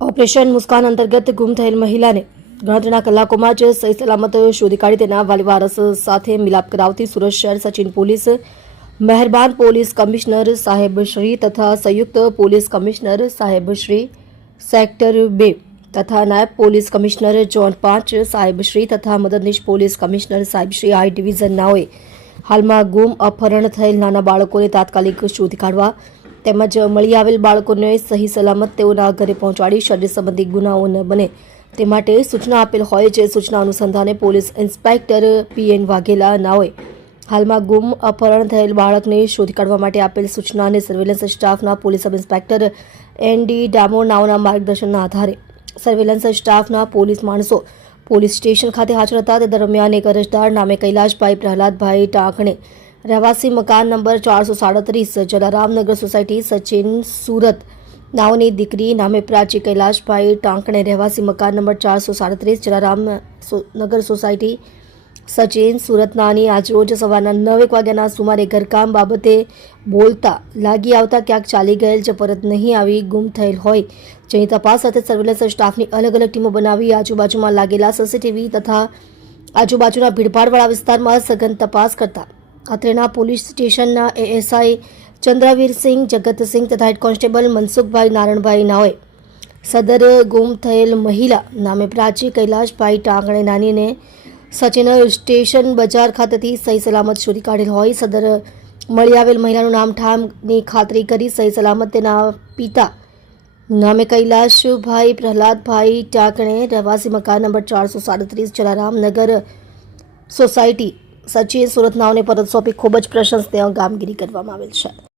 Operation મુસ્કાન અંતર્ગત ગુમ થયેલ મહિલાને ગણતરીના કલાકોમાં જ સહી સલામત શોધી કાઢી તેના વાલી વારસ સાથે મિલાપ કરાવતી સુરત શહેર સચિન પોલીસ મહેરબાન પોલીસ કમિશનર સાહેબશ્રી તથા સંયુક્ત પોલીસ કમિશનર સાહેબશ્રી સેક્ટર 2 તથા નાયબ પોલીસ કમિશનર ઝોન 5 સાહેબશ્રી તથા મદદનીશ પોલીસ કમિશનર સાહેબશ્રી આઈ ડિવિઝનનાઓએ હાલમાં ગુમ અપહરણ થયેલ નાના બાળકોને તાત્કાલિક શોધી કાઢવા તેમજ મળી આવેલ બાળકોને સહી સલામત તેઓના ઘરે પહોંચાડી શરીર સંબંધી ગુનાઓ ન બને તે માટે સૂચના આપેલ હોય જે સૂચના અનુસંધાને પોલીસ ઇન્સ્પેક્ટર પીએન વાઘેલા નાઓએ હાલમાં ગુમ અપહરણ થયેલ બાળકને શોધી કાઢવા માટે આપેલ સૂચના અને સર્વેલન્સ સ્ટાફના police sub inspector ND Damor નાઓના માર્ગદર્શનના આધારે સર્વેલન્સ સ્ટાફના પોલીસ માણસો પોલીસ સ્ટેશન ખાતે હાજર હતા. તે દરમિયાન એક અરજદાર નામે કૈલાશભાઈ પ્રહલાદભાઈ ટાંકણે રહેવાસી મકાન નંબર 437 જલારામનગર સોસાયટી સચિન સુરત નાઓની દીકરી નામે પ્રાચી કૈલાશભાઈ ટાંકણે રહેવાસી મકાન નંબર 437 જલારામનગર સોસાયટી સચિન સુરતનાની આજરોજ સવારના 9 વાગ્યાના સુમારે ઘરકામ બાબતે બોલતા લાગી આવતા ક્યાંક ચાલી ગયેલ જે પરત નહીં આવી ગુમ થયેલ હોય જેની તપાસ સાથે સર્વેલન્સ સ્ટાફની અલગ અલગ ટીમો બનાવી આજુબાજુમાં લાગેલા સીસીટીવી તથા આજુબાજુના ભીડભાડવાળા વિસ્તારમાં સઘન તપાસ કરતા અત્રેના પોલીસ સ્ટેશનના એએસઆઈ ચંદ્રવીરસિંહ જગતસિંહ તથા હેડ કોન્સ્ટેબલ મનસુખભાઈ નારણભાઈ નાઓએ સદર ગુમ થયેલ મહિલા નામે પ્રાચી કૈલાશભાઈ ટાંકણે નાનીને સચિન સ્ટેશન બજાર ખાતેથી સહી સલામત શોધી કાઢેલ હોય સદર મળી આવેલ મહિલાનું નામ ઠામની ખાતરી કરી સહી સલામત તેના પિતા નામે કૈલાશભાઈ પ્રહલાદભાઈ ટાંકણે રહેવાસી મકાન નંબર 437 જલારામનગર સોસાયટી સચિન સુરત નાઓને પરત સોંપી ખૂબ જ પ્રશંસનીય કામગીરી કરવામાં આવેલ છે.